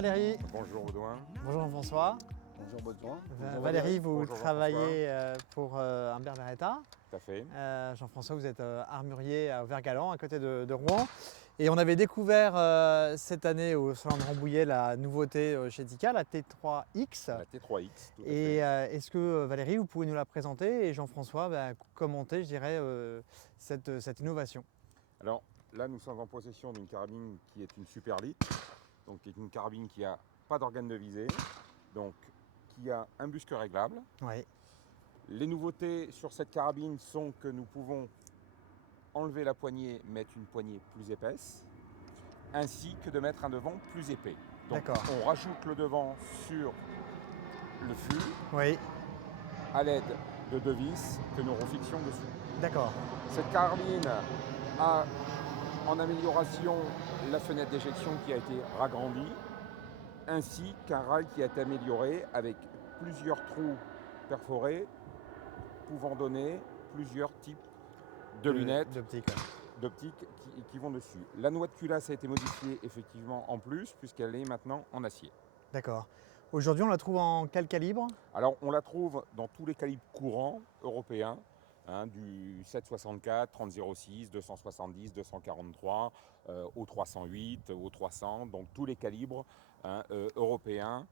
Valérie. Bonjour Audouin. Bonjour Jean-François. Bonjour Baudouin. Valérie, vous Bonjour travaillez pour Humbert Beretta. Tout à fait. Jean-François, vous êtes armurier à Auvert-Galland, à côté de Rouen. Et on avait découvert cette année au Salon de Rambouillet la nouveauté chez Tikka, la T3X. La T3X, tout à Et fait. est-ce que Valérie, vous pouvez nous la présenter et Jean-François commenter, je dirais, cette innovation? Alors là, nous sommes en possession d'une carabine qui est une Superlit, donc qui est une carabine qui n'a pas d'organe de visée, donc qui a un busque réglable. Oui. Les nouveautés sur cette carabine sont que nous pouvons enlever la poignée, mettre une poignée plus épaisse, ainsi que de mettre un devant plus épais. Donc D'accord. on rajoute le devant sur le fût Oui, à l'aide de deux vis que nous refixions dessus. d'accord. Cette carabine a en amélioration la fenêtre d'éjection qui a été ragrandie, ainsi qu'un rail qui a été amélioré avec plusieurs trous perforés pouvant donner plusieurs types de lunettes d'optique qui vont dessus. La noix de culasse a été modifiée effectivement en plus puisqu'elle est maintenant en acier. D'accord. Aujourd'hui, on la trouve en quel calibre? Alors on la trouve dans tous les calibres courants européens, du 764, 3006, 270, 243, au 308, au 300, donc tous les calibres européens,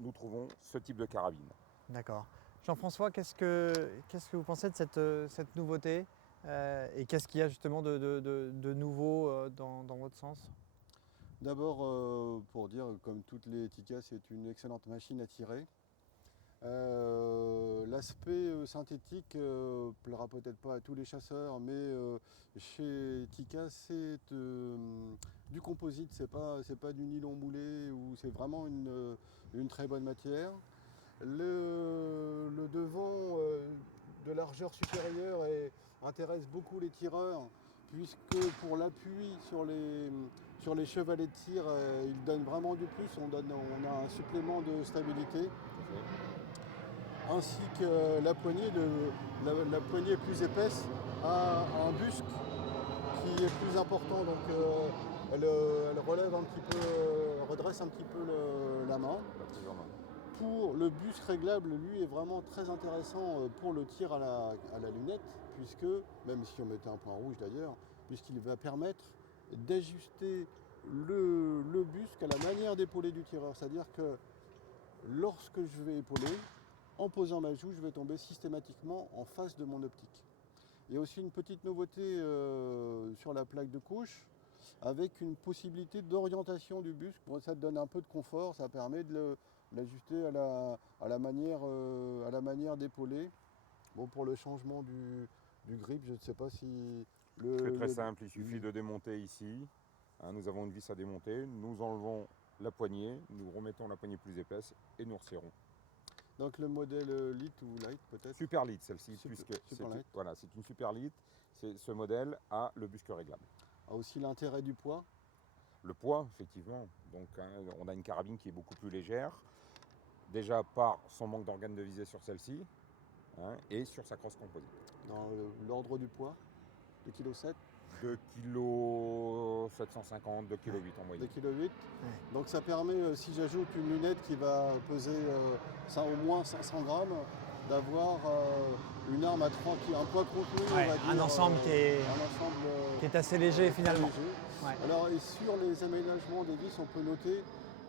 nous trouvons ce type de carabine. D'accord. Jean-François, qu'est-ce que vous pensez de cette nouveauté et qu'est-ce qu'il y a justement de nouveau dans votre sens? D'abord, pour dire, comme toutes les Tikka, c'est une excellente machine à tirer. L'aspect synthétique plaira peut-être pas à tous les chasseurs, mais chez Tikka, c'est du composite, c'est pas du nylon moulé, ou c'est vraiment une très bonne matière. Le devant de largeur supérieure intéresse beaucoup les tireurs, puisque pour l'appui sur les chevalets de tir, il donne vraiment du plus, on a un supplément de stabilité. Ainsi que la poignée plus épaisse a un busque qui est plus important, donc elle relève un petit peu, redresse un petit peu la main. Pour le busque réglable, lui, est vraiment très intéressant pour le tir à la lunette, puisque, même si on mettait un point rouge d'ailleurs, puisqu'il va permettre d'ajuster le busque à la manière d'épauler du tireur. C'est-à-dire que lorsque je vais épauler, en posant ma joue, je vais tomber systématiquement en face de mon optique. Il y a aussi une petite nouveauté sur la plaque de couche, avec une possibilité d'orientation du busque. Bon, ça te donne un peu de confort, ça permet de l'ajuster à la manière d'épauler. Bon, pour le changement du grip, je ne sais pas si... C'est très simple, il suffit de démonter ici. Nous avons une vis à démonter, nous enlevons la poignée, nous remettons la poignée plus épaisse et nous resserrons. Donc le modèle Lit ou Light peut-être? Super Lit celle-ci, puisque voilà, c'est une Super Lit. Ce modèle a le busque réglable. A aussi l'intérêt du poids? Le poids, effectivement. Donc on a une carabine qui est beaucoup plus légère, déjà par son manque d'organes de visée sur celle-ci, et sur sa crosse composite. Dans l'ordre du poids? 2,7 kg? 2,750 kg, 2,8 kg en moyenne. 2,8 kg. Donc ça permet, si j'ajoute une lunette qui va peser au moins 500 grammes, d'avoir une arme à 3 kg, un poids contenu, on va dire, un ensemble qui est assez léger finalement. Ouais. Alors et sur les aménagements des vis, on peut noter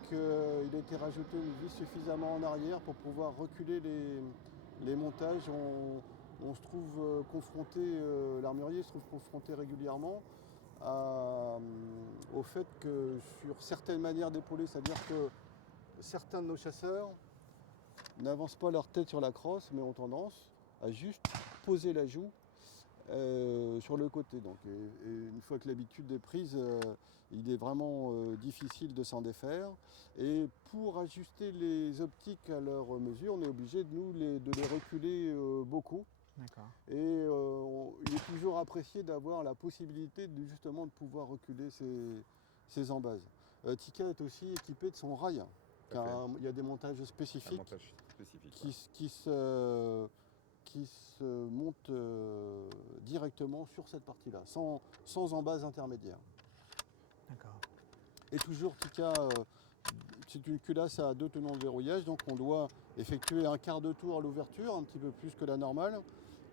qu'il a été rajouté une vis suffisamment en arrière pour pouvoir reculer les montages. On se trouve confronté, l'armurier se trouve confronté régulièrement au fait que sur certaines manières d'épauler, c'est-à-dire que certains de nos chasseurs n'avancent pas leur tête sur la crosse, mais ont tendance à juste poser la joue sur le côté. Donc, et une fois que l'habitude est prise, il est vraiment difficile de s'en défaire. Et pour ajuster les optiques à leur mesure, on est obligé de les reculer beaucoup. Et il est toujours apprécié d'avoir la possibilité justement de pouvoir reculer ces embases. Tikka est aussi équipé de son rail. Il y a des montages spécifiques qui se montent directement sur cette partie-là, sans embase intermédiaire. D'accord. Et toujours Tikka c'est une culasse à 2 tenons de verrouillage, donc on doit effectuer un quart de tour à l'ouverture, un petit peu plus que la normale,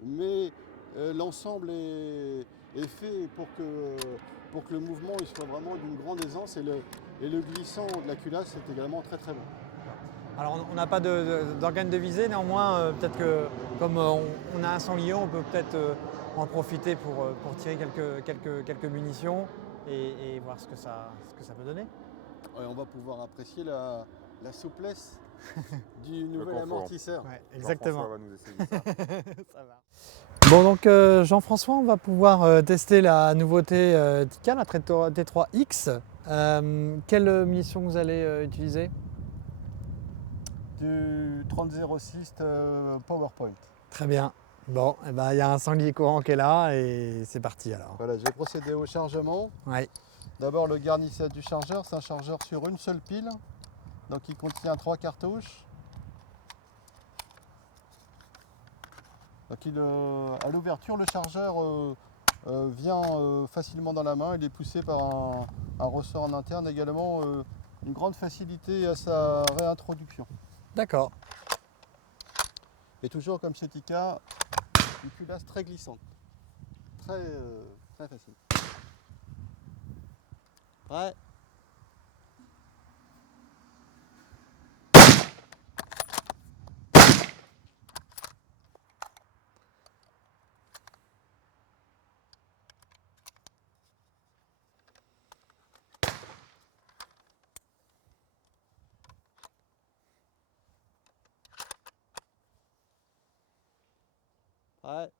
mais l'ensemble est fait pour que le mouvement il soit vraiment d'une grande aisance et le glissant de la culasse est également très très bon. Alors on n'a pas d'organe de visée, néanmoins peut-être que comme on a un sanglier, on peut peut-être en profiter pour tirer quelques munitions et voir ce que ça peut donner. Ouais, on va pouvoir apprécier la souplesse du nouvel confort. amortisseur. Ouais, exactement. Jean-François va nous essayer ça. Ça va. Bon donc Jean-François, on va pouvoir tester la nouveauté Tikal, la T3X. Quelle munition vous allez utiliser? Du 30-06 PowerPoint. Très bien. Bon, eh ben, il y a un sanglier courant qui est là et c'est parti alors. Voilà, je vais procéder au chargement. Ouais. D'abord le garnissage du chargeur, c'est un chargeur sur une seule pile, donc il contient 3 cartouches. Donc à l'ouverture, le chargeur vient facilement dans la main, il est poussé par un ressort en interne, également une grande facilité à sa réintroduction. D'accord. Et toujours comme chez Tikal, une culasse très glissante, très facile. Prêt ? Prêt ?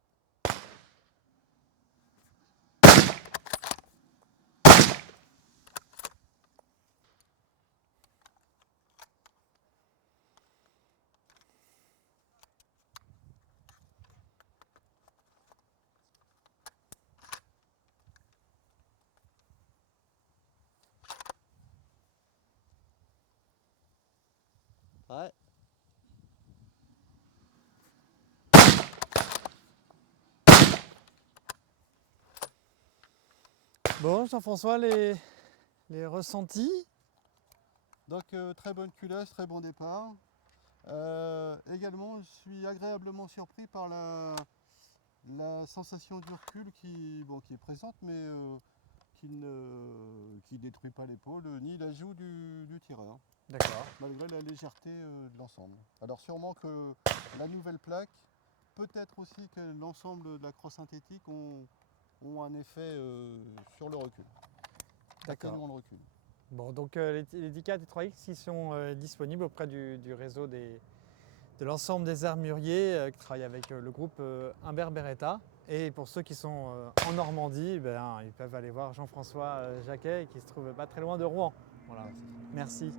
Prêt ? Bon, Jean-François, les ressentis? Donc très bonne culasse, très bon départ. Également, je suis agréablement surpris par la sensation du recul qui est présente, mais qui détruit pas l'épaule ni l'ajout du tireur, D'accord. malgré la légèreté de l'ensemble. Alors sûrement que la nouvelle plaque, peut-être aussi que l'ensemble de la crosse synthétique ont un effet sur le recul. D'accord. Atténuant le recul. Bon, donc les Tikal T3X qui sont disponibles auprès du réseau de l'ensemble des armuriers qui travaillent avec le groupe Humbert Beretta. Et pour ceux qui sont en Normandie, ben, ils peuvent aller voir Jean-François Jacquet qui se trouve pas très loin de Rouen. Voilà. Merci.